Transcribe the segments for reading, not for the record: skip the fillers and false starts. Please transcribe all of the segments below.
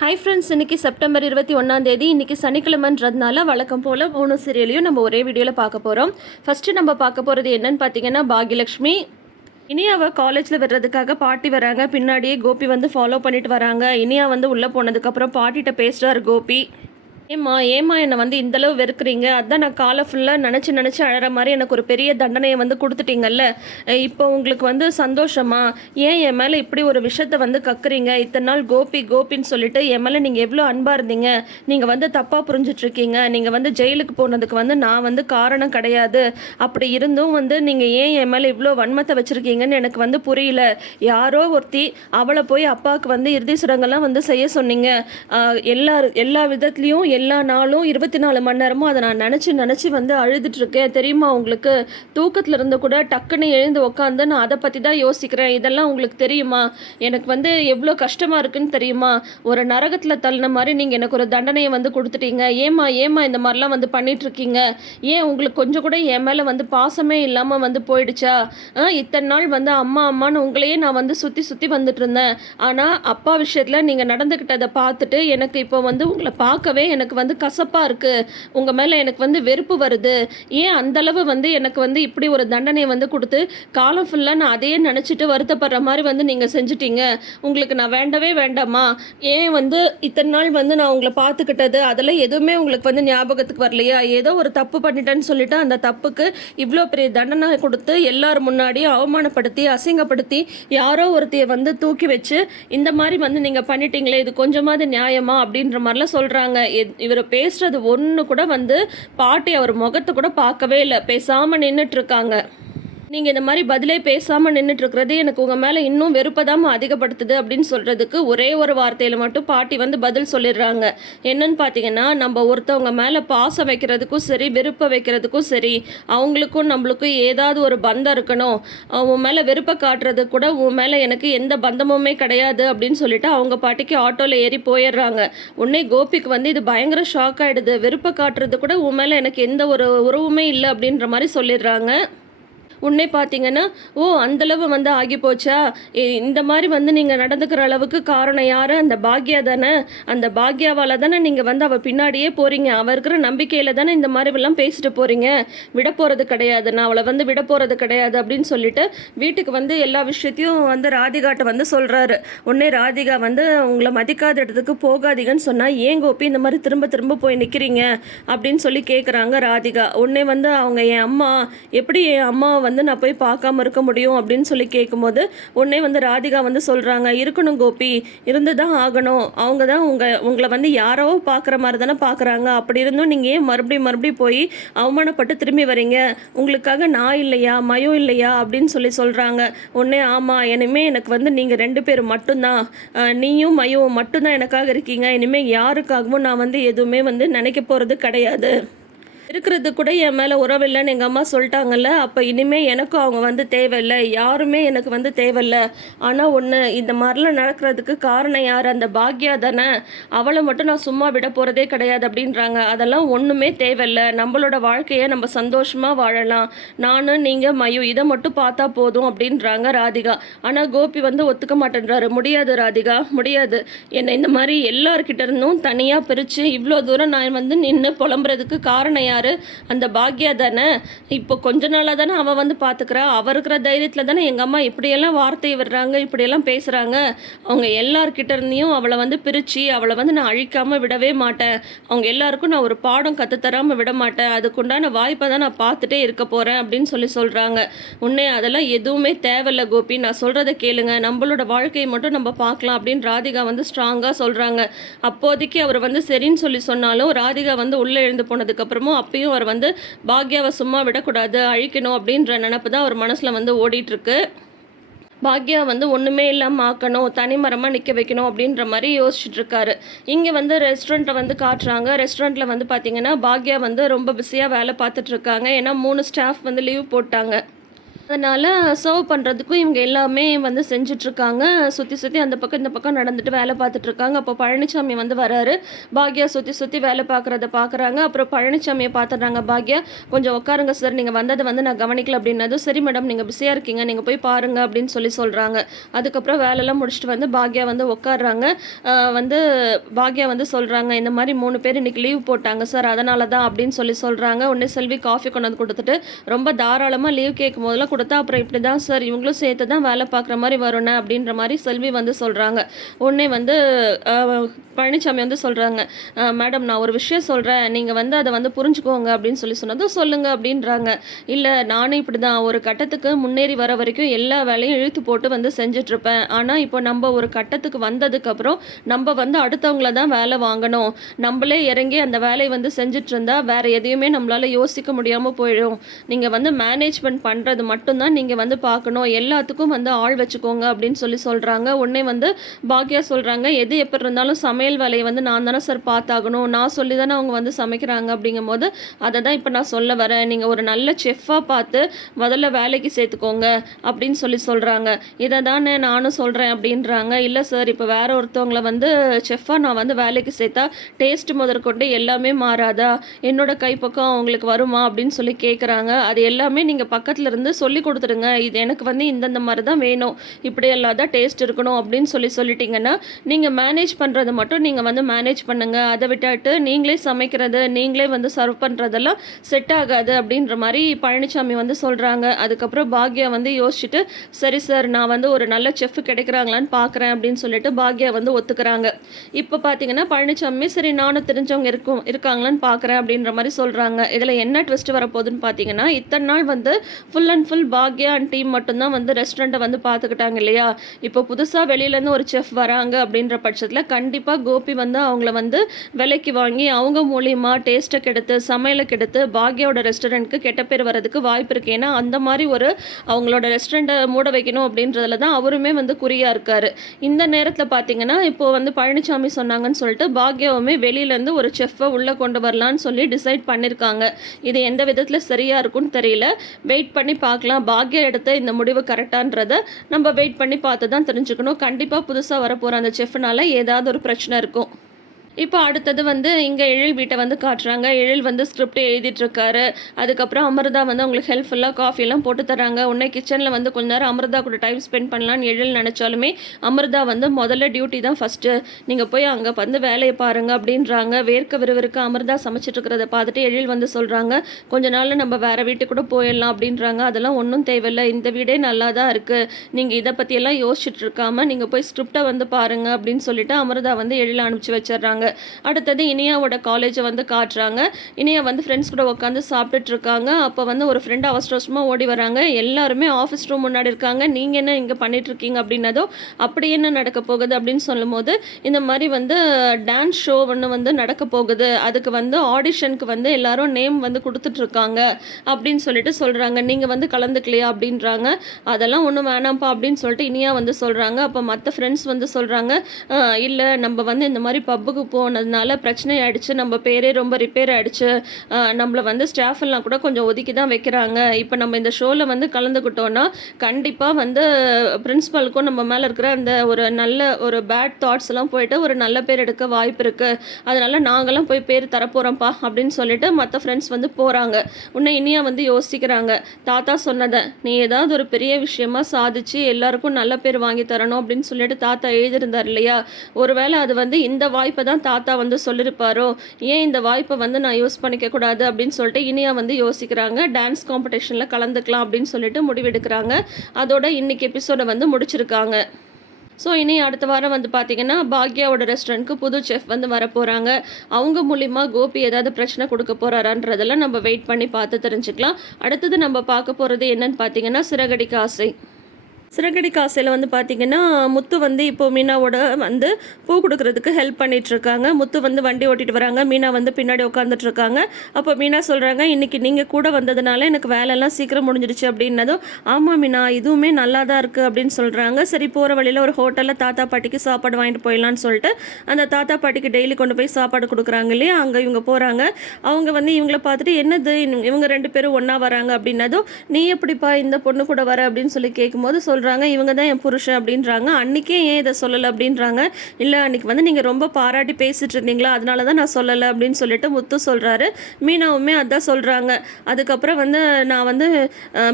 Hi friends, இன்றைக்கி September 21 இன்றைக்கி சனிக்கிழமைன்றதுனால வழக்கம் போல் 3 சீரியலையும் நம்ம ஒரே வீடியோவில் பார்க்க போகிறோம். ஃபஸ்ட்டு நம்ம பார்க்க போகிறது என்னன்னு பார்த்தீங்கன்னா, பாக்யலக்ஷ்மி இனியாவை காலேஜில் விடுறதுக்காக பாட்டி வராங்க. பின்னாடியே கோபி வந்து ஃபாலோ பண்ணிட்டு வராங்க. இனியா வந்து உள்ளே போனதுக்கப்புறம் பாட்டிகிட்ட பேசுகிறார் கோபி. ஏம்மா என்னை வந்து இந்தளவு வெறுக்கிறீங்க? அதான் நான் காலை ஃபுல்லாக நினச்சி அழற மாதிரி எனக்கு ஒரு பெரிய தண்டனையை வந்து கொடுத்துட்டீங்கல்ல. இப்போ உங்களுக்கு வந்து சந்தோஷமா? ஏன் என் மேலே இப்படி ஒரு விஷயத்த வந்து கக்குறீங்க? இத்தனை நாள் கோபின்னு சொல்லிட்டு என் மேலே நீங்கள் எவ்வளோ அன்பாக இருந்தீங்க. நீங்கள் வந்து தப்பாக புரிஞ்சிட்ருக்கீங்க. நீங்கள் வந்து ஜெயிலுக்கு போனதுக்கு வந்து நான் வந்து காரணம் கிடையாது. அப்படி இருந்தும் வந்து நீங்கள் ஏன் என் மேலே இவ்வளோ வன்மத்தை வச்சுருக்கீங்கன்னு எனக்கு வந்து புரியல. யாரோ ஒருத்தி அவளை போய் அப்பாவுக்கு வந்து இறுதி சுரங்கெல்லாம் வந்து செய்ய சொன்னீங்க. எல்லா விதத்துலேயும் எல்லா நாளும் 24 மணி நேரமும் அதை நான் நினச்சி வந்து அழுதுட்ருக்கேன். தெரியுமா உங்களுக்கு? தூக்கத்தில் இருந்து கூட டக்குன்னு எழுந்து உக்காந்து நான் அதை பற்றி தான் யோசிக்கிறேன். இதெல்லாம் உங்களுக்கு தெரியுமா? எனக்கு வந்து எவ்வளோ கஷ்டமாக இருக்குன்னு தெரியுமா? ஒரு நரகத்தில் தள்ளின மாதிரி நீங்கள் எனக்கு ஒரு தண்டனையை வந்து கொடுத்துட்டீங்க. ஏமா இந்த மாதிரிலாம் வந்து பண்ணிகிட்ருக்கீங்க? ஏன் உங்களுக்கு கொஞ்சம் கூட என் மேலே வந்து பாசமே இல்லாமல் வந்து போயிடுச்சா? இத்தனை நாள் வந்து அம்மான்னு உங்களையே நான் வந்து சுற்றி வந்துட்டு இருந்தேன். ஆனால் அப்பா விஷயத்தில் நீங்கள் நடந்துக்கிட்டதை பார்த்துட்டு எனக்கு இப்போ வந்து உங்களை பார்க்கவே எனக்கு வந்து கசப்பாக இருக்குது. உங்கள் மேலே எனக்கு வந்து வெறுப்பு வருது. ஏன் அந்தளவு வந்து எனக்கு வந்து இப்படி ஒரு தண்டனையை வந்து கொடுத்து காலம் ஃபுல்லாக நான் அதையே நினச்சிட்டு வருத்தப்படுற மாதிரி வந்து நீங்கள் செஞ்சிட்டீங்க. உங்களுக்கு நான் வேண்டவே வேண்டாமா? ஏன் வந்து இத்தனை நாள் வந்து நான் உங்களை பார்த்துக்கிட்டது அதெல்லாம் எதுவுமே உங்களுக்கு வந்து ஞாபகத்துக்கு வரலையா? ஏதோ ஒரு தப்பு பண்ணிட்டேன்னு சொல்லிட்டு அந்த தப்புக்கு இவ்வளோ பெரிய தண்டனை கொடுத்து எல்லாரும் முன்னாடியும் அவமானப்படுத்தி அசிங்கப்படுத்தி யாரோ ஒருத்தையை வந்து தூக்கி வச்சு இந்த மாதிரி வந்து நீங்கள் பண்ணிட்டீங்களே, இது கொஞ்சமாவது நியாயமா? அப்படின்ற மாதிரிலாம் சொல்கிறாங்க. இவர் பேசுறது ஒன்று கூட வந்து பாட்டி அவர் முகத்தை கூட பார்க்கவே இல்லை. பேசாமல் நின்றுட்டுருக்காங்க. நீங்கள் இந்த மாதிரி பதிலே பேசாமல் நின்றுட்டுருக்கிறது எனக்கு உங்கள் மேலே இன்னும் வெறுப்பதாமல் அதிகப்படுத்துது அப்படின்னு சொல்கிறதுக்கு ஒரே ஒரு வார்த்தையில் மட்டும் பாட்டி வந்து பதில் சொல்லிடுறாங்க. என்னன்னு பார்த்தீங்கன்னா, நம்ம ஒருத்தவங்க மேலே பாசம் வைக்கிறதுக்கும் சரி, வெறுப்பை வைக்கிறதுக்கும் சரி, அவங்களுக்கும் நம்மளுக்கும் ஏதாவது ஒரு பந்தம் இருக்கணும். உன் மேலே வெறுப்பை காட்டுறது கூட உன் மேலே எனக்கு எந்த பந்தமுமே கிடையாது அப்படின்னு சொல்லிட்டு அவங்க பாட்டிக்கு ஆட்டோவில் ஏறி போயிடுறாங்க. உடனே கோபிக்கு வந்து இது பயங்கர ஷாக் ஆகிடுது. வெறுப்பை காட்டுறது கூட உன் மேலே எனக்கு எந்த ஒரு உறவுமே இல்லை அப்படின்ற மாதிரி சொல்லிடுறாங்க. உடனே பார்த்தீங்கன்னா, அந்தளவு வந்து ஆகி போச்சா? இந்த மாதிரி வந்து நீங்கள் நடந்துக்கிற அளவுக்கு காரணம் யார்? அந்த பாக்யா தானே. அந்த பாக்யாவால் தானே நீங்கள் வந்து அவள் பின்னாடியே போகிறீங்க. அவள் இருக்கிற நம்பிக்கையில் தானே இந்த மாதிரிலாம் பேசிட்டு போகிறீங்க. விட போகிறது கிடையாது, நான் அவளை வந்து விட போகிறது கிடையாது அப்படின்னு சொல்லிட்டு வீட்டுக்கு வந்து எல்லா விஷயத்தையும் வந்து ராதிகாட்ட வந்து சொல்கிறாரு. உடனே ராதிகா வந்து உங்களை மதிக்காத இடத்துக்கு போகாதீங்கன்னு சொன்னால் ஏன் கோபி இந்த மாதிரி திரும்ப போய் நிற்கிறீங்க அப்படின்னு சொல்லி கேட்குறாங்க ராதிகா. உடனே வந்து அவங்க என் அம்மா, எப்படி என் அம்மாவை வந்து நான் போய் பார்க்காம இருக்க முடியும் அப்படின்னு சொல்லி கேட்கும்போது உடனே வந்து ராதிகா வந்து சொல்கிறாங்க, இருக்கணும் கோபி, இருந்து தான் ஆகணும். அவங்க தான் உங்களை வந்து யாரோ பார்க்குற மாதிரி தானே பார்க்குறாங்க. அப்படி இருந்தும் நீங்கள் ஏன் மறுபடியும் போய் அவமானப்பட்டு திரும்பி வரீங்க? உங்களுக்காக நான் இல்லையா, மயம் இல்லையா அப்படின்னு சொல்கிறாங்க. உடனே ஆமாம், இனிமேல் எனக்கு வந்து நீங்கள் 2 பேர் மட்டும்தான், நீயும் மயம் மட்டும்தான் எனக்காக இருக்கீங்க. இனிமேல் யாருக்காகவும் நான் வந்து எதுவுமே வந்து நினைக்க போகிறது கிடையாது. இருக்கிறது கூட என் மேலே உறவில்லைன்னு எங்கள் அம்மா சொல்லிட்டாங்கல்ல. அப்போ இனிமேல் எனக்கும் அவங்க வந்து தேவையில்லை, யாருமே எனக்கு வந்து தேவையில்லை. ஆனால் ஒன்று, இந்த மாதிரிலாம் நடக்கிறதுக்கு காரணம் யார்? அந்த பாக்யா தானே. அவளை மட்டும் நான் சும்மா விட போகிறதே கிடையாது அப்படின்றாங்க. அதெல்லாம் ஒன்றுமே தேவையில்லை. நம்மளோட வாழ்க்கையை நம்ம சந்தோஷமாக வாழலாம். நானும் நீங்கள் மயு இதை மட்டும் பார்த்தா போதும் அப்படின்றாங்க ராதிகா. ஆனால் கோபி வந்து ஒத்துக்க மாட்டேன்றாரு. முடியாது ராதிகா, முடியாது. என்னை இந்த மாதிரி எல்லார்கிட்ட இருந்தும் தனியாக பிரித்து இவ்வளோ தூரம் நான் வந்து நின்று புலம்புறதுக்கு காரணம் யார்? அந்த பாக்யா தானே. இப்போ கொஞ்ச நாளாக தானே அவள் வந்து பார்த்துக்கிறா. அவர் இருக்கிற தைரியத்தில் தானே எங்கள் அம்மா இப்படியெல்லாம் வார்த்தை விடுறாங்க, இப்படியெல்லாம் பேசுகிறாங்க. அவங்க எல்லார்கிட்ட இருந்தையும் அவளை வந்து பிரித்து அவளை வந்து நான் அழிக்காமல் விடவே மாட்டேன். அவங்க எல்லாருக்கும் நான் ஒரு பாடம் கற்றுத்தராமல் விட மாட்டேன். அதுக்குண்டான வாய்ப்பை தான் நான் பார்த்துட்டே இருக்க போகிறேன் அப்படின்னு சொல்கிறாங்க. உன்னே அதெல்லாம் எதுவுமே தேவையில்ல கோபி, நான் சொல்கிறத கேளுங்க, நம்மளோட வாழ்க்கையை மட்டும் நம்ம பார்க்கலாம் அப்படின்னு ராதிகா வந்து ஸ்ட்ராங்காக சொல்கிறாங்க. அப்போதைக்கு அவர் வந்து சரின்னு சொன்னாலும் ராதிகா வந்து உள்ளே எழுந்து போனதுக்கப்புறமும் அப்பயும் அவர் வந்து பாக்யாவை சும்மா விடக்கூடாது, அழிக்கணும் அப்படின்ற நினப்பு தான் அவர் மனசில் வந்து ஓடிட்டுருக்கு. பாக்யா வந்து ஒன்றுமே இல்லாமல் ஆக்கணும், தனிமரமாக நிற்க வைக்கணும் அப்படின்ற மாதிரி யோசிச்சுட்ருக்காரு. இங்கே வந்து ரெஸ்டாரண்ட்டை வந்து காட்டுறாங்க. ரெஸ்டாரண்ட்டில் வந்து பார்த்திங்கன்னா பாக்யா வந்து ரொம்ப பிஸியாக வேலை பார்த்துட்ருக்காங்க. ஏன்னா 3 ஸ்டாஃப் வந்து லீவ் போட்டாங்க. அதனால சர்வ் பண்ணுறதுக்கும் இவங்க எல்லாமே வந்து செஞ்சுட்ருக்காங்க. சுற்றி சுற்றி அந்த பக்கம் இந்த பக்கம் நடந்துட்டு வேலை பார்த்துட்ருக்காங்க. அப்போ பழனிச்சாமி வந்து வராரு. பாக்யா சுற்றி சுற்றி வேலை பார்க்குறத பார்க்குறாங்க. அப்புறம் பழனிச்சாமிய பார்த்துடுறாங்க பாக்யா. "கொஞ்சம் உட்காருங்க சார், நீங்கள் வந்ததை வந்து நான் கவனிக்கல" அப்படின்னதும், "சரி மேடம், நீங்கள் பிஸியாக இருக்கீங்க, நீங்கள் போய் பாருங்க" அப்படின்னு சொல்கிறாங்க. அதுக்கப்புறம் வேலைலாம் முடிச்சுட்டு வந்து பாக்யா வந்து உட்காடுறாங்க. வந்து பாக்யா வந்து சொல்கிறாங்க, "இந்த மாதிரி 3 பேர் இன்றைக்கி லீவ் போட்டாங்க சார், அதனால தான்" அப்படின்னு சொல்கிறாங்க. உடனே செல்வி காஃபி கொண்டு வந்து கொடுத்துட்டு, ரொம்ப தாராளமாக லீவ் கேட்கும் போதெல்லாம் கொடுத்தா அப்புறம் இப்படி தான் சார், இவங்களும் சேர்த்து தான் வேலை பார்க்குற மாதிரி வரும்ண்ணே அப்படின்ற மாதிரி செல்வி வந்து சொல்கிறாங்க. உடனே வந்து பழனிசாமி வந்து சொல்கிறாங்க, "மேடம், நான் ஒரு விஷயம் சொல்கிறேன், நீங்கள் வந்து அதை வந்து புரிஞ்சுக்கோங்க" அப்படின்னு சொன்னதும், "சொல்லுங்க" அப்படின்றாங்க. "இல்லை, நானும் இப்படி தான் ஒரு கட்டத்துக்கு முன்னேறி வர வரைக்கும் எல்லா வேலையும் இழுத்து போட்டு வந்து செஞ்சிட்ருப்பேன். ஆனால் இப்போ நம்ம ஒரு கட்டத்துக்கு வந்ததுக்கப்புறம் நம்ம வந்து அடுத்தவங்கள தான் வேலை வாங்கணும். நம்மளே இறங்கி அந்த வேலையை வந்து செஞ்சுட்டு இருந்தா வேற எதையுமே நம்மளால யோசிக்க முடியாமல் போயிடும். நீங்கள் வந்து மேனேஜ்மெண்ட் பண்ணுறது மட்டும்தான் நீங்கள் வந்து பார்க்கணும். எல்லாத்துக்கும் வந்து ஆள் வச்சுக்கோங்க" அப்படின்னு சொல்கிறாங்க. உடனே வந்து பாக்யா சொல்கிறாங்க, "எது எப்படி இருந்தாலும் சமையல் வேலையை வந்து நான் தானே சார் பார்த்தாகணும். நான் சொல்லி தானே அவங்க வந்து சமைக்கிறாங்க. அப்படிங்கும்போது அதை தான் இப்போ நான் சொல்ல வரேன். நீங்கள் ஒரு நல்ல செஃப்பாக பார்த்து முதல்ல வேலைக்கு சேர்த்துக்கோங்க" அப்படின்னு சொல்கிறாங்க. "இதை தானே நானும் சொல்கிறேன்" அப்படின்றாங்க. "இல்லை சார், இப்போ வேற ஒருத்தவங்களை வந்து செஃப்பாக நான் வந்து வேலைக்கு சேர்த்தா டேஸ்ட் முதற்கொண்டு எல்லாமே மாறாதா? என்னோட கைப்பக்கம் அவங்களுக்கு வருமா?" அப்படின்னு கேட்குறாங்க. "அது எல்லாமே நீங்கள் பக்கத்தில் இருந்து சொல்லி கொடுத்துடுங்க. இது எனக்கு வந்து இந்தந்த மாதிரி தான் வேணும், இப்படியெல்லாம் தான் டேஸ்ட் இருக்கணும்" அப்படின்னு சொல்லிட்டீங்கன்னா, நீங்கள் மேனேஜ் பண்ணுறது மட்டும் நீங்கள் வந்து மேனேஜ் பண்ணுங்கள். அதை விட்டுட்டு நீங்களே சமைக்கிறது, நீங்களே வந்து சர்வ் பண்ணுறதெல்லாம் செட் ஆகாது அப்படின்ற மாதிரி பழனிசாமி வந்து சொல்கிறாங்க. அதுக்கப்புறம் பாக்யா வந்து யோசிச்சுட்டு, "சரி சார், நான் வந்து ஒரு நல்ல செஃப் கிடைக்கிறாங்களான்னு பார்க்குறேன்" அப்படின்னு சொல்லிட்டு பாக்யா வந்து ஒத்துக்கிறாங்க. இப்போ பார்த்தீங்கன்னா பழனிசாமி, "சரி, நானும் தெரிஞ்சவங்க இருக்காங்களான்னு பார்க்குறேன்" அப்படின்ற மாதிரி சொல்கிறாங்க. இதில் என்ன ட்விஸ்ட் வரப்போகுதுன்னு பார்த்தீங்கன்னா, இத்தனை நாள் வந்து full and full Bhagya and team மட்டும்தான் வந்து ரெஸ்டாரண்ட்டை வந்து பார்த்துக்கிட்டாங்க இல்லையா? இப்போ புதுசாக வெளியிலேருந்து ஒரு செஃப் வராங்க அப்படின்ற பட்சத்தில் கண்டிப்பாக கோபி வந்து அவங்கள வந்து விலைக்கு வாங்கி அவங்க மூலியமாக டேஸ்ட்டை கெடுத்து சமையலை கெடுத்து பாக்யாவோட ரெஸ்டாரண்ட்டுக்கு கெட்ட பேர் வரதுக்கு வாய்ப்பு இருக்குது. ஏன்னா அந்த மாதிரி ஒரு அவங்களோட ரெஸ்டாரண்ட்டை மூட வைக்கணும் அப்படின்றதுல தான் அவருமே வந்து குறியாக இருக்கார். இந்த நேரத்தில் பார்த்தீங்கன்னா, இப்போது வந்து பழனிசாமி சொன்னாங்கன்னு சொல்லிட்டு பாக்யாவுமே வெளியிலேருந்து ஒரு செஃப்பை உள்ளே கொண்டு வரலான்னு சொல்லி டிசைட் பண்ணியிருக்காங்க. இது எந்த விதத்தில் சரியாக இருக்கும்னு தெரியல. வெயிட் பண்ணி பார்க்கலாம். பாக்யா எடுத்த இந்த முடிவு கரெக்டான்றதை நம்ம வெயிட் பண்ணி பார்த்து தான் தெரிஞ்சுக்கணும். கண்டிப்பாக புதுசாக வரப்போகிற அந்த செஃப்னால ஏதாவது ஒரு பிரச்சனை இருக்கும். இப்போ அடுத்தது வந்து இங்கே எழில் வீட்டை வந்து காட்டுறாங்க. எழில் வந்து ஸ்கிரிப்ட் எழுதிட்டுருக்காரு. அதுக்கப்புறம் அமிர்தா வந்து அவங்களுக்கு ஹெல்ப்ஃபுல்லாக காஃபியெல்லாம் போட்டு தராங்க. உடனே கிச்சனில் வந்து கொஞ்ச நேரம் அமிர்தா கூட டைம் ஸ்பெண்ட் பண்ணலான்னு எழில் நினச்சாலுமே அமிர்தா வந்து முதல்ல டியூட்டி தான் ஃபஸ்ட்டு, நீங்கள் போய் அங்கே வந்து வேலையை பாருங்கள் அப்படின்றாங்க. வேர்க்க விறுவிறுக்க அமிர்தா சமைச்சிட்ருக்கிறத பார்த்துட்டு எழில் வந்து சொல்கிறாங்க, "கொஞ்ச நாளில் நம்ம வேறு வீட்டுக்கு கூட போயிடலாம்" அப்படின்றாங்க. "அதெல்லாம் ஒன்றும் தேவையில்லை, இந்த வீடே நல்லா தான் இருக்குது, நீங்கள் இதை பற்றியெல்லாம் யோசிச்சுட்டு இருக்காமல் நீங்கள் போய் ஸ்கிரிப்டை வந்து பாருங்கள்" அப்படின்னு சொல்லிட்டு அமிர்தா வந்து எழில் அனுப்பிச்சி வச்சிடுறாங்க. அடுத்தது இனியாவோட காலேஜை வந்து காட்டுறாங்க. இனியா வந்து ஃப்ரெண்ட்ஸ் கூட உட்காந்து சாப்பிட்டுட்டு இருக்காங்க. அப்போ வந்து ஒரு ஃப்ரெண்டு அவசர அவசரமாக ஓடி வராங்க. எல்லாருமே ஆஃபீஸ் ரூம் முன்னாடி இருக்காங்க. "நீங்கள் என்ன இங்கே பண்ணிட்டு இருக்கீங்க?" அப்படின்னதும், "அப்படி என்ன நடக்க போகுது?" அப்படின்னு சொல்லும்போது, "இந்த மாதிரி வந்து டான்ஸ் ஷோ ஒன்று வந்து நடக்க போகுது, அதுக்கு வந்து ஆடிஷனுக்கு வந்து எல்லாரும் நேம் வந்து கொடுத்துட்ருக்காங்க" அப்படின்னு சொல்கிறாங்க. "நீங்கள் வந்து கலந்துக்கலையா?" அப்படின்றாங்க. "அதெல்லாம் ஒன்றும் வேணாம்ப்பா" அப்படின்னு சொல்லிட்டு இனியா வந்து சொல்கிறாங்க. அப்போ மற்ற ஃப்ரெண்ட்ஸ் வந்து சொல்கிறாங்க, "இல்லை, நம்ம வந்து இந்த மாதிரி பப்புக்கு போனதுனால பிரச்சனை ஆயிடுச்சு, நம்ம பேரே ரொம்ப ரிப்பேர் ஆயிடுச்சு, நம்மளை வந்து ஸ்டாஃப் எல்லாம் கூட கொஞ்சம் ஒதுக்கி தான் வைக்கிறாங்க. இப்போ நம்ம இந்த ஷோவில் வந்து கலந்துக்கிட்டோன்னா கண்டிப்பாக வந்து பிரின்ஸிபலுக்கும் நம்ம மேலே இருக்கிற அந்த ஒரு நல்ல ஒரு பேட் தாட்ஸ் எல்லாம் போயிட்டு ஒரு நல்ல பேர் எடுக்க வாய்ப்பு இருக்குது, அதனால நாங்களாம் போய் பேர் தரப்போகிறோம்ப்பா" அப்படின்னு சொல்லிட்டு மற்ற ஃப்ரெண்ட்ஸ் வந்து போகிறாங்க. உன்னை இனியா வந்து யோசிக்கிறாங்க, தாத்தா சொன்னதை நீ ஏதாவது ஒரு பெரிய விஷயமா சாதிச்சு எல்லாருக்கும் நல்ல பேர் வாங்கி தரணும் அப்படின்னு சொல்லிட்டு தாத்தா எழுதியிருந்தார் இல்லையா, ஒருவேளை அது வந்து இந்த வாய்ப்பை தான் தாத்தா வந்து சொல்லியிருப்பாரோ, ஏன் இந்த வாய்ப்பை வந்து நான் யூஸ் பண்ணிக்க கூடாது அப்படின்னு சொல்லிட்டு இனியா வந்து யோசிக்கிறாங்க. டான்ஸ் காம்படிஷனில் கலந்துக்கலாம் அப்படின்னு சொல்லிட்டு முடிவெடுக்கிறாங்க. அதோட இன்னைக்கு எபிசோடை வந்து முடிச்சிருக்காங்க. ஸோ இனி அடுத்த வாரம் வந்து பார்த்திங்கன்னா பாக்யாவோட ரெஸ்டாரண்ட்க்கு புது செஃப் வந்து வரப்போகிறாங்க. அவங்க மூலிமா கோபி ஏதாவது பிரச்சனை கொடுக்க போகிறாரான்றதெல்லாம் நம்ம வெயிட் பண்ணி பார்த்து தெரிஞ்சுக்கலாம். அடுத்தது நம்ம பார்க்க போகிறது என்னன்னு பார்த்தீங்கன்னா சிறகடிக்க ஆசை. சிறகடி காசையில் வந்து பார்த்திங்கன்னா முத்து வந்து இப்போது மீனாவோட வந்து பூ கொடுக்குறதுக்கு ஹெல்ப் பண்ணிகிட்ருக்காங்க. முத்து வந்து வண்டி ஓட்டிகிட்டு வராங்க, மீனா வந்து பின்னாடி உட்காந்துட்ருக்காங்க. அப்போ மீனா சொல்கிறாங்க, இன்றைக்கி நீங்கள் கூட வந்ததுனால எனக்கு வேலையெல்லாம் சீக்கிரம் முடிஞ்சிடுச்சு அப்படின்னதும், ஆமாம் மீனா இதுவுமே நல்லா தான் இருக்குது அப்படின்னு சொல்கிறாங்க. சரி போகிற வழியில் ஒரு ஹோட்டலில் தாத்தா பாட்டிக்கு சாப்பாடு வாங்கிட்டு போயிடலான்னு சொல்லிட்டு அந்த தாத்தா பாட்டிக்கு டெய்லி கொண்டு போய் சாப்பாடு கொடுக்குறாங்க இல்லையா, அங்கே இவங்க போகிறாங்க. அவங்க வந்து இவங்கள பார்த்துட்டு என்னது இவங்க 2 பேரும் ஒன்றா வராங்க அப்படின்னதும், நீ எப்படிப்பா இந்த பொண்ணு கூட வர அப்படின்னு சொல்லி கேட்கும்போது சொல்கிறாங்க, இவங்க தான் என் புருஷன் அப்படின்றாங்க. அன்றைக்கே ஏன் இதை சொல்லலை அப்படின்றாங்க. இல்லை அன்றைக்கி வந்து நீங்கள் ரொம்ப பாராட்டி பேசிகிட்டு இருந்தீங்களா, அதனால தான் நான் சொல்லலை அப்படின்னு சொல்லிட்டு முத்து சொல்கிறாரு. மீனாவுமே அதான் சொல்கிறாங்க. அதுக்கப்புறம் வந்து நான் வந்து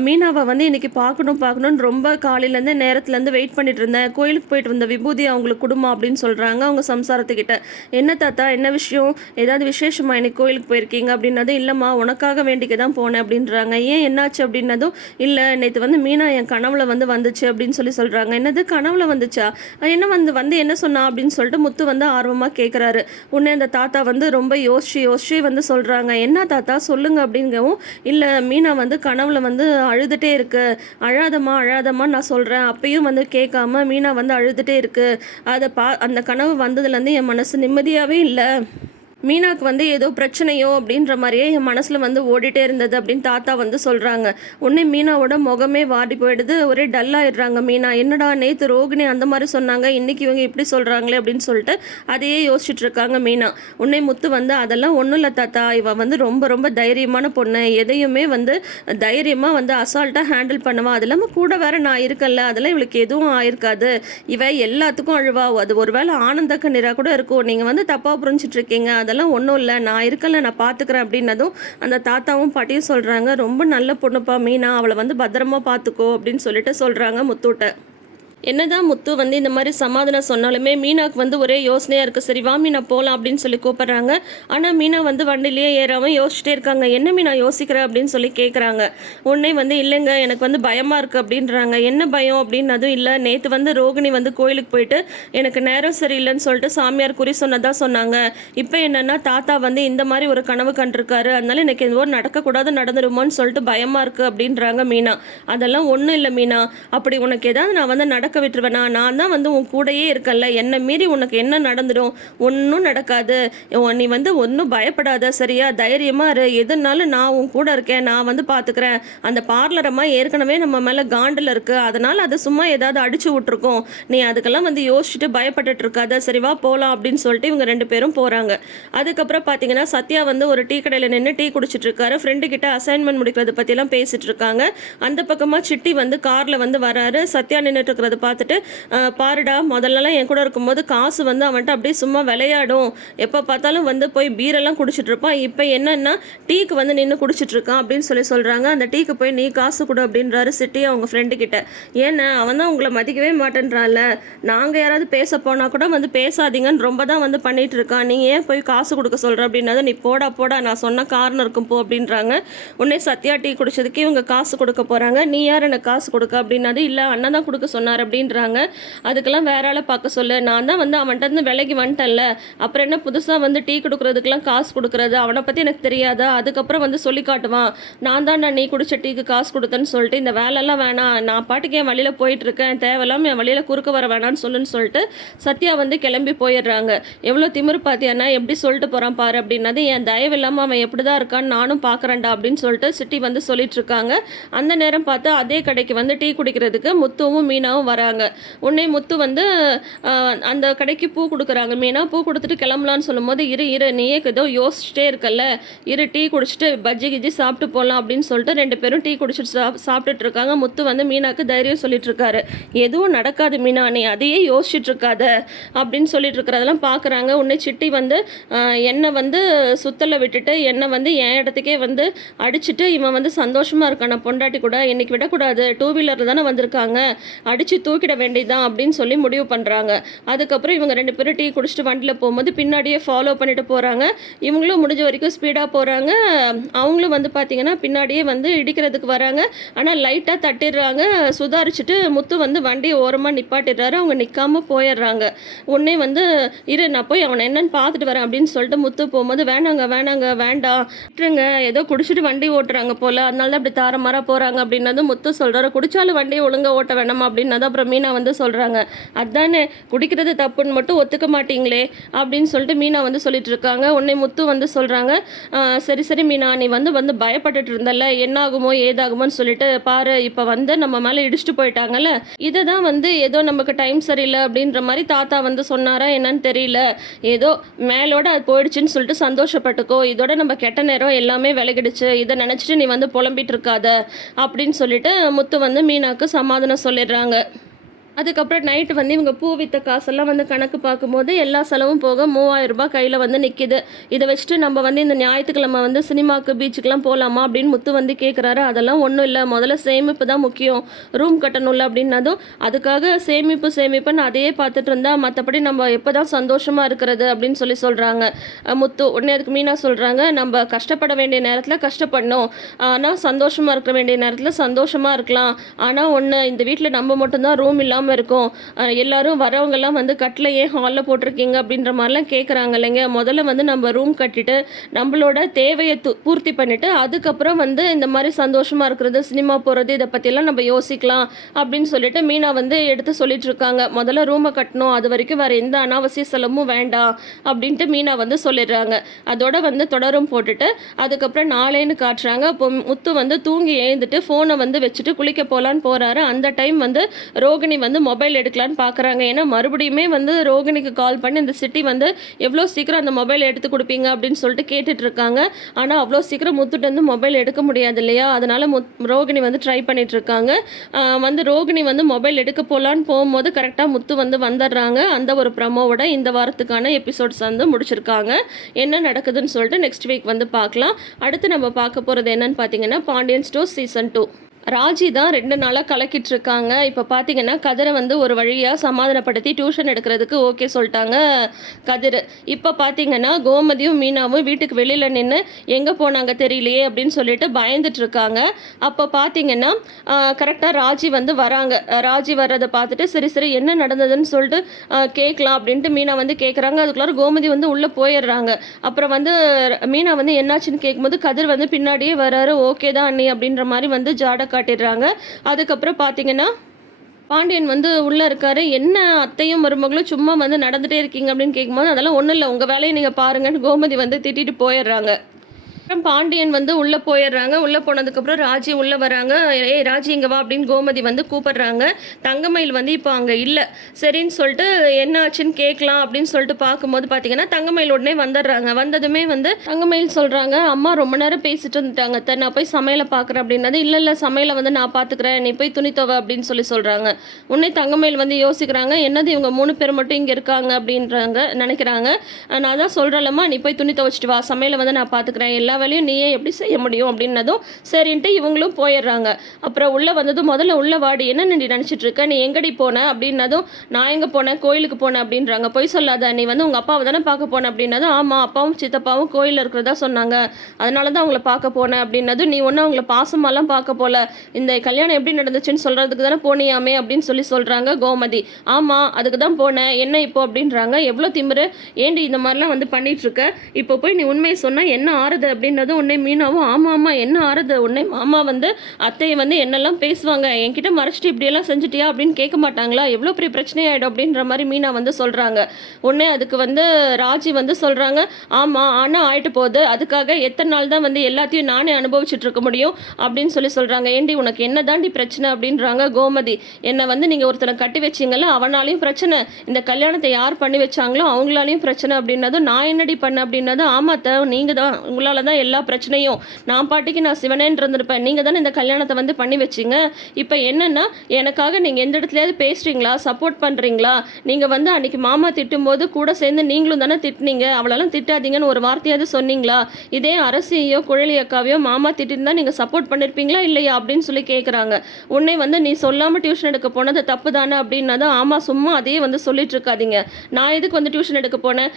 மீனாவை வந்து இன்றைக்கி பார்க்கணுன்னு ரொம்ப காலையிலேருந்து நேரத்துலேருந்து வெயிட் பண்ணிட்டு இருந்தேன். கோயிலுக்கு போயிட்டு வந்த விபூதி அவங்களுக்கு கொடுமா அப்படின்னு சொல்கிறாங்க அவங்க சம்சாரத்துக்கிட்ட. என்ன தாத்தா என்ன விஷயம், ஏதாவது விசேஷமா இன்னைக்கு கோயிலுக்கு போயிருக்கீங்க அப்படின்னது, இல்லைம்மா உனக்காக வேண்டிக்க தான் போனேன் அப்படின்றாங்க. ஏன் என்னாச்சு அப்படின்னதும், இல்லை நேற்று வந்து மீனா என் கனவுல வந்து வந்துச்சு அப்படின்னு சொல்கிறாங்க. என்னது கனவுல வந்துச்சா, என்ன வந்து என்ன சொன்னா அப்படின்னு சொல்லிட்டு முத்து வந்து ஆர்வமாக கேட்குறாரு. உடனே அந்த தாத்தா வந்து ரொம்ப யோசிச்சு வந்து சொல்கிறாங்க, என்ன தாத்தா சொல்லுங்க அப்படிங்கவும், இல்லை மீனா வந்து கனவுல வந்து அழுதுகிட்டே இருக்கு, அழாதம்மா நான் சொல்கிறேன், அப்பயும் வந்து கேட்காம மீனா வந்து அழுதுகிட்டே இருக்கு, அதை அந்த கனவு வந்ததுலேருந்து என் மனசு நிம்மதியாகவே இல்லை, மீனாக்கு வந்து ஏதோ பிரச்சனையோ அப்படின்ற மாதிரியே என் மனசில் வந்து ஓடிட்டே இருந்தது அப்படின்னு தாத்தா வந்து சொல்கிறாங்க. உடனே மீனாவோட முகமே வாடி போயிடுது, ஒரே டல்லாகிடுறாங்க மீனா. என்னடா நேற்று ரோகிணி அந்த மாதிரி சொன்னாங்க, இன்றைக்கி இவங்க இப்படி சொல்கிறாங்களே அப்படின்னு சொல்லிட்டு அதையே யோசிச்சுட்டு இருக்காங்க மீனா. உடனே முத்து வந்து அதெல்லாம் ஒன்றும் இல்லை தாத்தா, இவள் வந்து ரொம்ப தைரியமான பொண்ணு, எதையுமே வந்து தைரியமாக வந்து அசால்ட்டாக ஹேண்டில் பண்ணுவா, அது இல்லாமல் கூட வேற நான் இருக்கல, அதெல்லாம் இவளுக்கு எதுவும் ஆயிருக்காது, இவ எல்லாத்துக்கும் அழுவா, அது ஒரு வேளை ஆனந்த கண்ணீராக கூட இருக்கும், நீங்கள் வந்து தப்பாக புரிஞ்சிட்டு இருக்கீங்க, அதெல்லாம் ஒன்றும் இல்லை, நான் இருக்கல நான் பார்த்துக்கிறேன் அப்படின்னதும் அந்த தாத்தாவும் பாட்டியும் சொல்கிறாங்க, ரொம்ப நல்ல பொண்ணுப்பா மீனா, அவளை வந்து பத்திரமா பார்த்துக்கோ அப்படின்னு சொல்லிட்டு சொல்கிறாங்க முத்துட்ட. என்னதான் முத்து வந்து இந்த மாதிரி சமாதானம் சொன்னாலுமே மீனாவுக்கு வந்து ஒரே யோசனையாக இருக்குது. சரி வா மீனா போகலாம் அப்படின்னு சொல்லி கூப்பிட்றாங்க. ஆனால் மீனா வந்து வண்டிலேயே ஏறாமல் யோசிச்சுட்டே இருக்காங்க. என்ன மீனா யோசிக்கிற அப்படின்னு சொல்லி கேட்குறாங்க. உடனே வந்து இல்லைங்க எனக்கு வந்து பயமாக இருக்குது அப்படின்றாங்க. என்ன பயம் அப்படின்னதும், இல்லை நேற்று வந்து ரோகிணி வந்து கோயிலுக்கு போயிட்டு எனக்கு நேரம் சரியில்லைன்னு சொல்லிட்டு சாமியார் குறி சொன்னதாக சொன்னாங்க. இப்போ என்னென்னா தாத்தா வந்து இந்த மாதிரி ஒரு கனவு கண்டிருக்காரு, அதனால எனக்கு எதுவும் நடக்கக்கூடாது நடந்துருமோன்னு சொல்லிட்டு பயமாக இருக்குது அப்படின்றாங்க மீனா. அதெல்லாம் ஒன்றும் இல்லை மீனா, அப்படி உனக்கு ஏதாவது நான் வந்து நடக்க விட்டுருவேனா, நான் தான் வந்து உன் கூடையே இருக்கல்ல, என்னை மீறி உனக்கு என்ன நடந்துடும், ஒன்றும் நடக்காது, நீ வந்து ஒன்றும் பயப்படாத சரியா, தைரியமாக இரு, எதுனாலும் நான் உன் கூட இருக்கேன், நான் வந்து பார்த்துக்கிறேன், அந்த பார்லரம்மா ஏற்கனவே நம்ம மேலே காண்டில் இருக்குது, அதனால் அதை சும்மா ஏதாவது அடிச்சு விட்ருக்கோம், நீ அதுக்கெல்லாம் வந்து யோசிச்சுட்டு பயப்பட்டுட்டு இருக்காத, சரிவா போகலாம் அப்படின்னு சொல்லிட்டு இவங்க 2 பேரும் போகிறாங்க. அதுக்கப்புறம் பார்த்தீங்கன்னா சத்யா வந்து ஒரு டீ கடையில் நின்று டீ குடிச்சிட்டு இருக்காரு. ஃப்ரெண்டு கிட்ட அசைன்மெண்ட் முடிக்கிறது பற்றிலாம் பேசிட்டு இருக்காங்க. அந்த பக்கமாக சிட்டி வந்து காரில் வந்து வராரு. சத்யா நின்றுட்டு இருக்கிறத பார்த்துட்டு, பாருடா முதல்லலாம் என் கூட இருக்கும்போது காசு வந்து அவன்கிட்ட அப்படியே சும்மா விளையாடும், எப்போ பார்த்தாலும் வந்து போய் பீரெல்லாம் குடிச்சிட்டு இருப்பான், இப்போ என்னன்னா டீக்கு வந்து நின்று குடிச்சிட்டு இருக்கான் அப்படின்னு சொல்கிறாங்க. அந்த டீக்கு போய் நீ காசு கொடு அப்படின்றாரு சிட்டி அவங்க ஃப்ரெண்டு கிட்ட. ஏன்னா அவன் தான் உங்களை மதிக்கவே மாட்டேன்றான்ல, நாங்கள் யாராவது பேச போனால் கூட வந்து பேசாதீங்கன்னு ரொம்ப தான் வந்து பண்ணிட்டு இருக்கான், நீ ஏன் போய் காசு கொடுக்க சொல்கிற அப்படின்னது, நீ போடா நான் சொன்ன காரணம் இருக்கும் போ அப்படின்றாங்க. உடனே சத்யா டீ குடிச்சதுக்கு இவங்க காசு கொடுக்க போகிறாங்க. நீ யார் எனக்கு காசு கொடுக்க அப்படின்னது, இல்லை அண்ணன் தான் கொடுக்க சொன்னார் அப்படின்றாங்க. அதுக்கெல்லாம் வேற ஆளை பார்க்க சொல்லு, நான் தான் வந்து அவன்கிட்ட இருந்து விலைக்கு வந்துட்டேன்ல, அப்புறம் என்ன புதுசாக வந்து டீ கொடுக்குறதுக்கெல்லாம் காசு கொடுக்குறது, அவனை பற்றி எனக்கு தெரியாதா, அதுக்கப்புறம் வந்து சொல்லி காட்டுவான், நான் நீ குடிச்ச டீக்கு காசு கொடுத்தேன்னு சொல்லிட்டு இந்த வேலையெல்லாம் வேணாம், நான் பாட்டுக்கு என் வழியில் போயிட்டு இருக்கேன், தேவையில்லாமல் என் வழியில் குறுக்க வர வேணான்னு சொல்லுன்னு சொல்லிட்டு சத்யா வந்து கிளம்பி போயிடுறாங்க. எவ்வளோ திமிரு பார்த்தியானா எப்படி சொல்லிட்டு போகிறான் பாரு அப்படின்னது, என் தயவு இல்லாமல் அவன் எப்படி தான் இருக்கான்னு நானும் பார்க்குறேன்டா அப்படின்னு சொல்லிட்டு சிட்டி வந்து சொல்லிட்டு இருக்காங்க. அந்த நேரம் பார்த்து அதே கடைக்கு வந்து டீ குடிக்கிறதுக்கு முத்துவும் மீனாவும் வராங்க. உடனே முத்து வந்து அந்த கடைக்கு பூ கொடுக்குறாங்க. மீனா பூ கொடுத்துட்டு கிளம்பலான்னு சொல்லும்போது, இரு நீயே ஏதோ யோசிச்சுட்டே இருக்கல்ல, டீ குடிச்சிட்டு பஜ்ஜி கிஜ்ஜி சாப்பிட்டு போகலாம் அப்படின்னு சொல்லிட்டு 2 பேரும் டீ குடிச்சிட்டு சாப்பிட்டுட்டு இருக்காங்க. முத்து வந்து மீனாக்கு தைரியம் சொல்லிட்டு இருக்காரு. எதுவும் நடக்காது மீனா, நீ அதையே யோசிச்சுட்டு இருக்காத அப்படின்னு சொல்லிட்டு இருக்கிறதெல்லாம் பார்க்குறாங்க. உடனே சிட்டி வந்து என்னை வந்து சுத்தலை விட்டுட்டு என்னை வந்து என் இடத்துக்கே வந்து அடிச்சுட்டு இவன் வந்து சந்தோஷமாக இருக்கான பொண்டாட்டி கூட இன்னைக்கு விடக்கூடாது, 2 வீலரில் தானே வந்திருக்காங்க, அடித்து தூக்கிட வேண்டியதுதான் அப்படின்னு சொல்லி முடிவு பண்ணுறாங்க. அதுக்கப்புறம் இவங்க 2 பேரும் டீ குடிச்சிட்டு வண்டியில் போகும்போது பின்னாடியே ஃபாலோ பண்ணிட்டு போகிறாங்க. இவங்களும் முடிஞ்ச வரைக்கும் ஸ்பீடாக போகிறாங்க. அவங்களும் வந்து பார்த்திங்கன்னா பின்னாடியே வந்து இடிக்கிறதுக்கு வராங்க. ஆனால் லைட்டாக தட்டிடுறாங்க. சுதாரிச்சுட்டு முத்து வந்து வண்டியை ஓரமாக நிப்பாட்டிடுறாரு. அவங்க நிற்காம போயிடுறாங்க. உடனே வந்து இரு நான் போய் அவனை என்னன்னு பார்த்துட்டு வரேன் அப்படின்னு சொல்லிட்டு முத்து போகும்போது வேண்டாங்க வேண்டாம் விட்டுருங்க, ஏதோ குடிச்சிட்டு வண்டி ஓட்டுறாங்க போல், அதனால தான் அப்படி தாரமாராக போகிறாங்க அப்படின்னது முத்து சொல்கிறாரு. குடித்தாலும் வண்டியை ஒழுங்காக ஓட்ட வேணாமா அப்படின்னது. அப்புறம் மீனா வந்து சொல்கிறாங்க, அதானே குடிக்கிறது தப்புன்னு மட்டும் ஒத்துக்க மாட்டீங்களே அப்படின்னு சொல்லிட்டு மீனா வந்து சொல்லிட்டு இருக்காங்க. உடனே முத்து வந்து சொல்கிறாங்க, சரி மீனா நீ வந்து பயப்பட்டுட்டு இருந்தல என்ன ஆகுமோ ஏதாகுமோன்னு சொல்லிட்டு பாரு, இப்போ வந்து நம்ம மேலே இடிச்சுட்டு போயிட்டாங்கல்ல, இதை தான் வந்து ஏதோ நமக்கு டைம் சரியில்லை அப்படின்ற மாதிரி தாத்தா வந்து சொன்னாரா என்னன்னு தெரியல, ஏதோ மேலோட அது போயிடுச்சுன்னு சொல்லிட்டு சந்தோஷப்பட்டுக்கோ, இதோட நம்ம கெட்ட நேரம் எல்லாமே விலகிடுச்சு, இதை நினச்சிட்டு நீ வந்து புலம்பிட்டு இருக்காத அப்படின்னு சொல்லிட்டு முத்து வந்து மீனாவுக்கு சமாதானம் சொல்லிடுறாங்க. அதுக்கப்புறம் நைட்டு வந்து இவங்க பூ வித்த காசெல்லாம் வந்து கணக்கு பார்க்கும்போது எல்லா செலவும் போக 3000 ரூபாய் கையில் வந்து நிற்கிது. இதை வச்சுட்டு நம்ம வந்து இந்த ஞாயிற்றுக்கிழமை வந்து சினிமாவுக்கு பீச்சுக்கெலாம் போகலாமா அப்படின்னு முத்து வந்து கேட்குறாரு. அதெல்லாம் ஒன்றும் இல்லை, முதல்ல சேமிப்பு தான் முக்கியம், ரூம் கட்டணும்ல அப்படின்னதும் அதுக்காக சேமிப்புன்னு அதையே பார்த்துட்டு இருந்தா மற்றபடி நம்ம எப்போ தான் சந்தோஷமாக இருக்கிறது அப்படின்னு சொல்லி சொல்கிறாங்க முத்து. உடனே அதுக்கு மீனா சொல்கிறாங்க, நம்ம கஷ்டப்பட வேண்டிய நேரத்தில் கஷ்டப்படணும், ஆனால் சந்தோஷமாக இருக்க வேண்டிய நேரத்தில் சந்தோஷமாக இருக்கலாம். ஆனால் ஒன்று, இந்த வீட்டில் நம்ம மட்டும்தான் ரூம் இல்லாமல் இருக்கும், எல்லாரும் வரவங்கெல்லாம் வந்து கட்டில் ஏன் ஹாலில் போட்டிருக்கீங்க அப்படின்ற மாதிரிலாம் கேட்குறாங்க இல்லைங்க. முதல்ல வந்து நம்ம ரூம் கட்டிட்டு நம்மளோட தேவையை பூர்த்தி பண்ணிவிட்டு அதுக்கப்புறம் வந்து இந்த மாதிரி சந்தோஷமாக இருக்கிறது, சினிமா போகிறது, இதை பற்றியெல்லாம் நம்ம யோசிக்கலாம் அப்படின்னு சொல்லிட்டு மீனா வந்து எடுத்து சொல்லிட்டு இருக்காங்க. முதல்ல ரூமை கட்டணும், அது வரைக்கும் வேறு எந்த அனாவசிய செலவும் வேண்டாம் அப்படின்ட்டு மீனா வந்து சொல்லிடுறாங்க. அதோட வந்து தொடரும் போட்டுட்டு அதுக்கப்புறம் நாளேன்னு காட்டுறாங்க. அப்போ முத்து வந்து தூங்கி எழுந்துட்டு ஃபோனை வந்து வச்சுட்டு குளிக்க போகலான்னு போகிறாரு. அந்த டைம் வந்து ரோகிணி வந்து மொபைல் எடுக்கலான்னு பார்க்குறாங்க. ஏன்னா மறுபடியுமே வந்து ரோகிணிக்கு கால் பண்ணி இந்த சிட்டி வந்து எவ்வளோ சீக்கிரம் அந்த மொபைல் எடுத்து கொடுப்பீங்க அப்படின்னு சொல்லிட்டு கேட்டுட்டு இருக்காங்க. ஆனால் அவ்வளோ சீக்கிரம் முத்துட்டு வந்து மொபைல் எடுக்க முடியாது இல்லையா, அதனால ரோகிணி வந்து ட்ரை பண்ணிட்டு இருக்காங்க. வந்து ரோகிணி வந்து மொபைல் எடுக்க போகலான்னு போகும்போது கரெக்டாக முத்து வந்து வந்துடுறாங்க. அந்த ஒரு ப்ரமோவோட இந்த வாரத்துக்கான எபிசோட்ஸ் வந்து முடிச்சிருக்காங்க. என்ன நடக்குதுன்னு சொல்லிட்டு நெக்ஸ்ட் வீக் வந்து பார்க்கலாம். அடுத்து நம்ம பார்க்க போகிறது என்னன்னு பார்த்தீங்கன்னா பாண்டியன் ஸ்டோர்ஸ் சீசன் 2. ராஜி தான் 2 நாளாக கலக்கிட்டு இருக்காங்க. இப்போ பார்த்தீங்கன்னா கதிரை வந்து ஒரு வழியாக சமாதானப்படுத்தி டியூஷன் எடுக்கிறதுக்கு ஓகே சொல்லிட்டாங்க கதிர். இப்போ பார்த்தீங்கன்னா கோமதியும் மீனாவும் வீட்டுக்கு வெளியில் நின்று எங்கே போனாங்க தெரியலையே அப்படின்னு சொல்லிட்டு பயந்துட்டு இருக்காங்க. அப்போ பார்த்தீங்கன்னா கரெக்டாக ராஜி வந்து வராங்க. ராஜி வர்றதை பார்த்துட்டு சரி என்ன நடந்ததுன்னு சொல்லிட்டு கேட்கலாம் அப்படின்ட்டு மீனா வந்து கேட்குறாங்க. அதுக்குள்ளார கோமதி வந்து உள்ளே போயிடுறாங்க. அப்புறம் வந்து மீனா வந்து என்னாச்சுன்னு கேட்கும்போது கதிர் வந்து பின்னாடியே வராரு. ஓகே தான் அண்ணி அப்படின்ற மாதிரி வந்து ஜாட காட்டிடுறாங்க. அதுக்கப்புறம் பார்த்தீங்கன்னா பாண்டியன் வந்து உள்ளே இருக்காரு. என்ன அத்தையும் மருமகளும் சும்மா வந்து நடந்துகிட்டே இருக்கீங்க அப்படின்னு கேட்கும்போது அதெல்லாம் ஒன்றும் இல்லை, உங்கள் வேலையை நீங்கள் பாருங்கன்னு கோமதி வந்து திட்டிட்டு போயிடுறாங்க. அப்புறம் பாண்டியன் வந்து உள்ளே போயிடுறாங்க. உள்ளே போனதுக்கப்புறம் ராஜி உள்ளே வராங்க. ஏய் ராஜி இங்கே வா அப்படின்னு கோமதி வந்து கூப்பிடுறாங்க. தங்கமயில் வந்து இப்போ அங்கே இல்லை. சரின்னு சொல்லிட்டு என்ன ஆச்சுன்னு கேட்கலாம் அப்படின்னு சொல்லிட்டு பார்க்கும்போது பார்த்தீங்கன்னா தங்கமயில் உடனே வந்துடுறாங்க. வந்ததுமே வந்து தங்கமயில் சொல்கிறாங்க, அம்மா ரொம்ப நேரம் பேசிட்டு இருந்துட்டாங்க, நான் போய் சமையலை பார்க்குறேன் அப்படின்னது. இல்லை சமையலை வந்து நான் பார்த்துக்கிறேன், நீ போய் துணி துவை அப்படின்னு சொல்கிறாங்க. உடனே தங்கமயில் வந்து யோசிக்கிறாங்க, என்னது இவங்க 3 பேர் மட்டும் இங்கே இருக்காங்க அப்படின்றாங்க நினைக்கிறாங்க. நான் தான் சொல்கிறேன்லம்மா நீ போய் துணி துவைச்சிட்டு வா, சமையலை வந்து நான் பார்த்துக்கிறேன், எல்லா வேலையும் நீயே எப்படி செய்ய முடியும் அப்படின்னதும் சரின்ட்டு இவங்களும் போயிடுறாங்க. அப்புறம் உள்ளே வந்ததும் முதல்ல உள்ள வாடி, என்ன நீ நினச்சிட்டு இருக்க, நீ எங்கடி போன அப்படின்னதும் நான் எங்கே போனேன், கோயிலுக்கு போனேன் அப்படின்றாங்க. பொய் சொல்லாத, நீ வந்து உங்கள் அப்பாவை தானே பார்க்க போனேன் அப்படின்னதும் ஆமாம் அப்பாவும் சித்தப்பாவும் கோயிலில் இருக்கிறதா சொன்னாங்க, அதனால தான் அவங்கள பார்க்க போனேன் அப்படின்னதும் நீ ஒன்றும் அவங்கள பாசமாலாம் பார்க்க போல, இந்த கல்யாணம் எப்படி நடந்துச்சுன்னு சொல்கிறதுக்கு தானே போனியாமே அப்படின்னு சொல்கிறாங்க கோமதி. ஆமாம் அதுக்கு தான் போனேன், என்ன இப்போ அப்படின்றாங்க. எவ்வளோ திமிரு, ஏண்டி இந்த மாதிரிலாம் வந்து பண்ணிகிட்ருக்க, இப்போ போய் நீ உண்மையை சொன்னால் என்ன ஆறுது அப்படின்றது. உன்னை மீனாவும் ஆமாம் என்ன ஆறுது, உன்னை மாமா வந்து அத்தையை வந்து என்னெல்லாம் பேசுவாங்க, என்கிட்ட மறைச்சிட்டு இப்படியெல்லாம் செஞ்சுட்டியா அப்படின்னு கேட்க மாட்டாங்களா, எவ்வளோ பெரிய பிரச்சனையாயிடும் அப்படின்ற மாதிரி மீனா வந்து சொல்கிறாங்க. உடனே அதுக்கு வந்து ராஜி வந்து சொல்கிறாங்க, ஆமாம் ஆனால் ஆயிட்டு போகுது, அதுக்காக எத்தனை நாள் தான் வந்து எல்லாத்தையும் நானே அனுபவிச்சுட்டு இருக்க முடியும் அப்படின்னு சொல்கிறாங்க. ஏண்டி உனக்கு என்ன தாண்டி பிரச்சனை அப்படின்றாங்க கோமதி. என்னை வந்து நீங்கள் ஒருத்தனை கட்டி வச்சிங்கல்ல அவனாலையும் பிரச்சனை, இந்த கல்யாணத்தை யார் பண்ணி வச்சாங்களோ அவங்களாலையும் பிரச்சனை அப்படின்னதும் நான் என்னடி பண்ண அப்படின்னதும் ஆமாத்த நீங்கள் தான், உங்களால் தான் தான் எல்லா பிரச்சனையும். நான் பாட்டிக்கு நான் சிவனேன்னு இருந்திருப்பேன். நீங்கள் தானே இந்த கல்யாணத்தை வந்து பண்ணி வச்சிங்க. இப்போ என்னென்னா எனக்காக நீங்கள் எந்த இடத்துலையாவது பேசுகிறீங்களா, சப்போர்ட் பண்ணுறீங்களா? நீங்கள் வந்து அன்றைக்கி மாமா திட்டும்போது கூட சேர்ந்து நீங்களும் தானே திட்டினீங்க. அவளெல்லாம் திட்டாதீங்கன்னு ஒரு வார்த்தையாவது சொன்னீங்களா? இதே அரசியையோ குழலி அக்காவையோ மாமா திட்டிருந்தா நீங்கள் சப்போர்ட் பண்ணியிருப்பீங்களா இல்லையா அப்படின்னு சொல்லி கேட்குறாங்க. உன்னை வந்து நீ சொல்லாமல் டியூஷன் எடுக்க போனது தப்பு தானே அப்படின்னா தான், ஆமாம் சும்மா அதையே வந்து சொல்லிட்டு இருக்காதீங்க. நான் எதுக்கு வந்து டியூஷன் எடுக்க போனேன்?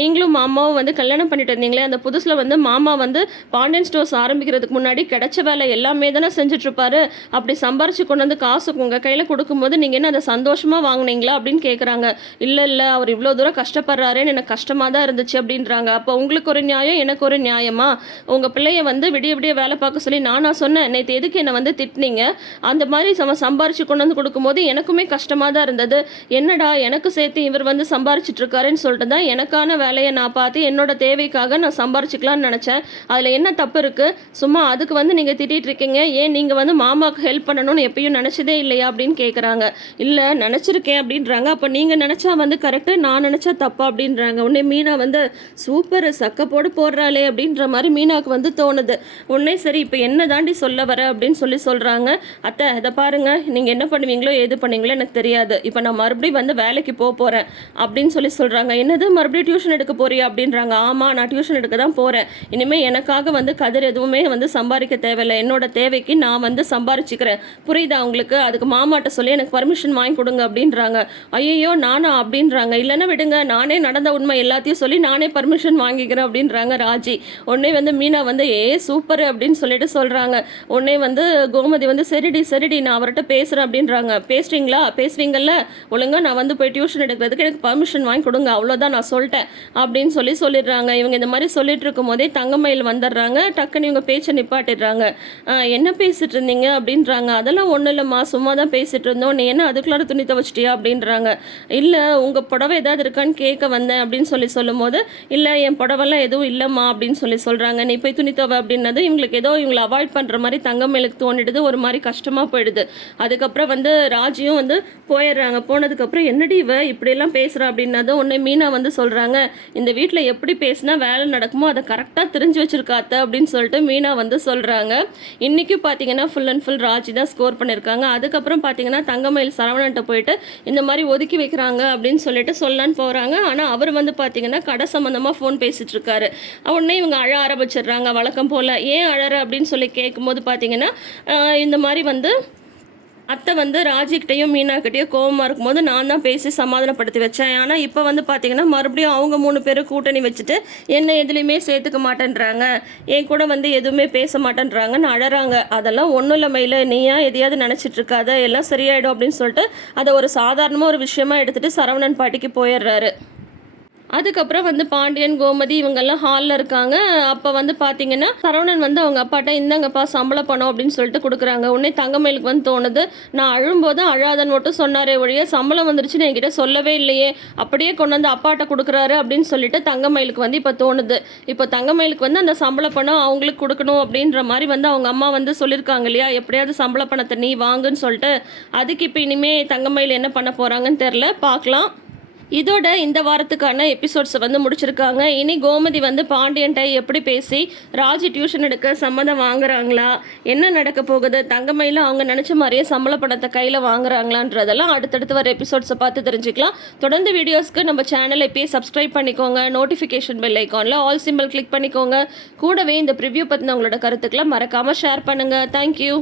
நீங்களும் மாமாவும் வந்து கல்யாணம் பண்ணிட்டு இருந்தீங்களே, அந்த புதுசில் வந்து மாமா வந்து பாண்டியன் ஸ்டோர்ஸ் ஆரம்பிக்கிறதுக்கு முன்னாடி கிடைச்ச வேலை எல்லாமே தானே செஞ்சுட்ருப்பாரு. அப்படி சம்பாரிச்சு கொண்டு வந்து காசு உங்கள் கையில் கொடுக்கும்போது நீங்கள் என்ன அதை சந்தோஷமாக வாங்கினீங்களா அப்படின்னு கேட்குறாங்க. இல்லை அவர் இவ்வளோ தூரம் கஷ்டப்படுறாருன்னு எனக்கு கஷ்டமாக தான் இருந்துச்சு அப்படின்றாங்க. அப்போ உங்களுக்கு ஒரு நியாயம், எனக்கு ஒரு நியாயமா? உங்கள் பிள்ளைய வந்து விடிய விடிய வேலை பார்க்க சொல்லி நான் சொன்னேன். நேற்று எதுக்கு என்னை வந்து திட்டினீங்க? அந்த மாதிரி சம்பாரிச்சு கொண்டு வந்து கொடுக்கும்போது எனக்குமே கஷ்டமாக தான் இருந்தது. என்னடா எனக்கு சேர்த்து இவர் வந்து சம்பாரிச்சிட்டு இருக்காருன்னு சொல்லிட்டு தான் எனக்கான வேலையை நான் பார்த்து என்னோட தேவைக்காக நான் சம்பாரிச்சிக்கலாம்னு நினச்சேன். அதில் என்ன தப்பு இருக்குது? சும்மா அதுக்கு வந்து நீங்கள் திட்டிகிட்டு இருக்கீங்க. ஏன் நீங்கள் வந்து மாமாவுக்கு ஹெல்ப் பண்ணணும்னு எப்பயும் நினச்சதே இல்லையா அப்படின்னு கேட்குறாங்க. இல்லை நினச்சிருக்கேன் அப்படின்றாங்க. அப்போ நீங்கள் நினச்சா வந்து கரெக்டு, நான் நினச்சா தப்பா அப்படின்றாங்க. உடனே மீனா வந்து சூப்பர் சக்கப்போடு போடுறாளே அப்படின்ற மாதிரி மீனாவுக்கு வந்து தோணுது. உடனே சரி இப்போ என்ன தாண்டி சொல்ல வர அப்படின்னு சொல்கிறாங்க. அத்தை இதை பாருங்கள், நீங்கள் என்ன பண்ணுவீங்களோ எது பண்ணுவீங்களோ எனக்கு தெரியாது. இப்போ நான் மறுபடியும் வந்து வேலைக்கு போகிறேன் அப்படின்னு சொல்கிறாங்க. என்னது மறுபடியும் டியூஷன் எடுக்க போறியா அப்படின்றாங்க. ஆமாம் நான் டியூஷன் எடுக்க தான் போகிறேன். இனிமேல் எனக்காக வந்து கதிர் எதுவுமே வந்து சம்பாதிக்க தேவையில்லை. என்னோட தேவைக்கு நான் வந்து சம்பாரிச்சிக்கிறேன். புரியுதா உங்களுக்கு? அதுக்கு மாமாட்ட சொல்லி எனக்கு பர்மிஷன் வாங்கி கொடுங்க அப்படின்றாங்க. ஐயோ நானா அப்படின்றாங்க. இல்லைன்னா விடுங்க, நானே நடந்த உண்மை எல்லாத்தையும் சொல்லி நானே பர்மிஷன் வாங்கிக்கிறேன் அப்படின்றாங்க ராஜி. உடனே வந்து மீனா வந்து சூப்பர் அப்படின்னு சொல்லிட்டு சொல்கிறாங்க. உடனே வந்து கோமதி வந்து சரிடி நான் அவர்கிட்ட பேசுகிறேன் அப்படின்றாங்க. பேசுவீங்கல்ல ஒழுங்காக நான் வந்து போய் டியூஷன் எடுக்கிறதுக்கு எனக்கு பர்மிஷன் வாங்கி கொடுங்க, அவ்வளோதான் நான் சொல்லிட்டேன் அப்படின்னு சொல்லிடுறாங்க. இவங்க இந்த மாதிரி சொல்லிட்டு இருக்கும் போதே தங்கமயில் வந்துடுறாங்க. டக்குன்னு இவங்க பேச்சை நிப்பாட்டிடுறாங்க. என்ன பேசிட்டு இருந்தீங்க அப்படின்றாங்க. அதெல்லாம் ஒன்றும் இல்லைம்மா, சும்மா தான் பேசிட்டு இருந்தோம். நீ என்ன அதுக்குள்ளார துணி துவச்சிட்டியா அப்படின்றாங்க. இல்லை உங்கள் புடவை ஏதாவது இருக்கான்னு கேட்க வந்தேன் அப்படின்னு சொல்லும் போது இல்லை என் புடவெல்லாம் எதுவும் இல்லைம்மா அப்படின்னு சொல்கிறாங்க. நீ போய் துணி துவை அப்படின்னது இவங்களுக்கு ஏதோ இவங்களை அவாய்ட் பண்ணுற மாதிரி தங்கமயிலுக்கு தோணிடுது. ஒரு மாதிரி கஷ்டமாக போயிடுது. அதுக்கப்புறம் வந்து ராஜியும் வந்து போயிடுறாங்க. போனதுக்கப்புறம் என்னடி இவ இப்படியெல்லாம் பேசுகிறா அப்படின்னதும் உடனே மீனா வந்து சொல்கிறாங்க. இந்த வீட்டில் எப்படி பேசினா வேலை நடக்குமோ அதை கரெக்டாக தெரிஞ்சு வச்சுருக்காத்த அப்படின்னு சொல்லிட்டு மீனா வந்து சொல்கிறாங்க. இன்றைக்கும் பார்த்தீங்கன்னா ஃபுல் அண்ட் ஃபுல் ராஜி தான் ஸ்கோர் பண்ணியிருக்காங்க. அதுக்கப்புறம் பார்த்தீங்கன்னா தங்கமயில் சரவணன்ட்ட போயிட்டு இந்த மாதிரி ஒதுக்கி வைக்கிறாங்க அப்படின்னு சொல்லிட்டு சொல்லலான்னு போகிறாங்க. ஆனால் அவர் வந்து பார்த்தீங்கன்னா கடை சம்மந்தமாக ஃபோன் பேசிகிட்டு இருக்காரு. உடனே இவங்க அழ ஆரம்பிச்சிடுறாங்க வழக்கம் போல். ஏன் அழற அப்படின்னு சொல்லி கேட்கும்போது பார்த்தீங்கன்னா இந்த மாதிரி வந்து அத்தை வந்து ராஜிக்கிட்டையும் மீனாக்கிட்டையும் கோவமாக இருக்கும்போது நான் தான் பேசி சமாதானப்படுத்தி வச்சேன். ஆனால் இப்போ வந்து பார்த்தீங்கன்னா மறுபடியும் அவங்க 3 பேரும் கூட்டணி வச்சுட்டு என்னை எதுலேயுமே சேர்த்துக்க மாட்டேன்றாங்க, என் கூட வந்து எதுவுமே பேச மாட்டேன்றாங்கன்னு அழறாங்க. அதெல்லாம் ஒன்றும் இல்லை மயில, நீயா எதையாவது நினச்சிட்டு இருக்காத, எல்லாம் சரியாயிடும் அப்படின்னு சொல்லிட்டு அதை ஒரு சாதாரணமாக ஒரு விஷயமா எடுத்துகிட்டு சரவணன் பாட்டிக்கு போயிடுறாரு. அதுக்கப்புறம் வந்து பாண்டியன் கோமதி இவங்கெல்லாம் ஹாலில் இருக்காங்க. அப்போ வந்து பார்த்தீங்கன்னா சரவணன் வந்து அவங்க அப்பாட்ட இந்தாங்கப்பா சம்பளம் பணம் அப்படின்னு சொல்லிட்டு கொடுக்குறாங்க. உடனே தங்கமயிலுக்கு வந்து தோணுது, நான் அழும்போது அழாதன்னு மட்டும் சொன்னாரே ஒழிய சம்பளம் வந்துருச்சுன்னு என்கிட்ட சொல்லவே இல்லையே, அப்படியே கொண்டு வந்து அப்பாட்ட கொடுக்குறாரு அப்படின்னு சொல்லிட்டு தங்கமயிலுக்கு வந்து இப்போ தோணுது. இப்போ தங்கமயிலுக்கு வந்து அந்த சம்பள பணம் அவங்களுக்கு கொடுக்கணும் அப்படின்ற மாதிரி வந்து அவங்க அம்மா வந்து சொல்லியிருக்காங்க இல்லையா, எப்படியாவது சம்பள பணத்தை நீ வாங்குன்னு சொல்லிட்டு. அதுக்கு இப்போ இனிமேல் தங்கமயில் என்ன பண்ண போகிறாங்கன்னு தெரில, பார்க்கலாம். இதோட இந்த வாரத்துக்கான எபிசோட்ஸை வந்து முடிச்சிருக்காங்க. இனி கோமதி வந்து பாண்டியன்ட்டை எப்படி பேசி ராஜி டியூஷன் எடுக்க சம்மதம் வாங்குறாங்களா, என்ன நடக்க போகுது, தங்கமயில அவங்க நினச்ச மாதிரியே சம்பள பணத்தை கையில் வாங்குறாங்களான்றதெல்லாம் அடுத்தடுத்து வர எபிசோட்ஸை பார்த்து தெரிஞ்சுக்கலாம். தொடர்ந்து வீடியோஸ்க்கு நம்ம சேனலை இப்போயே சப்ஸ்கிரைப் பண்ணிக்கோங்க. நோட்டிஃபிகேஷன் பெல் ஐக்கானில் ஆல் சிம்பிள் கிளிக் பண்ணிக்கோங்க. கூடவே இந்த ப்ரிவ்யூ பற்றின உங்களோட கருத்துக்களை மறக்காமல் ஷேர் பண்ணுங்கள். தேங்க்யூ.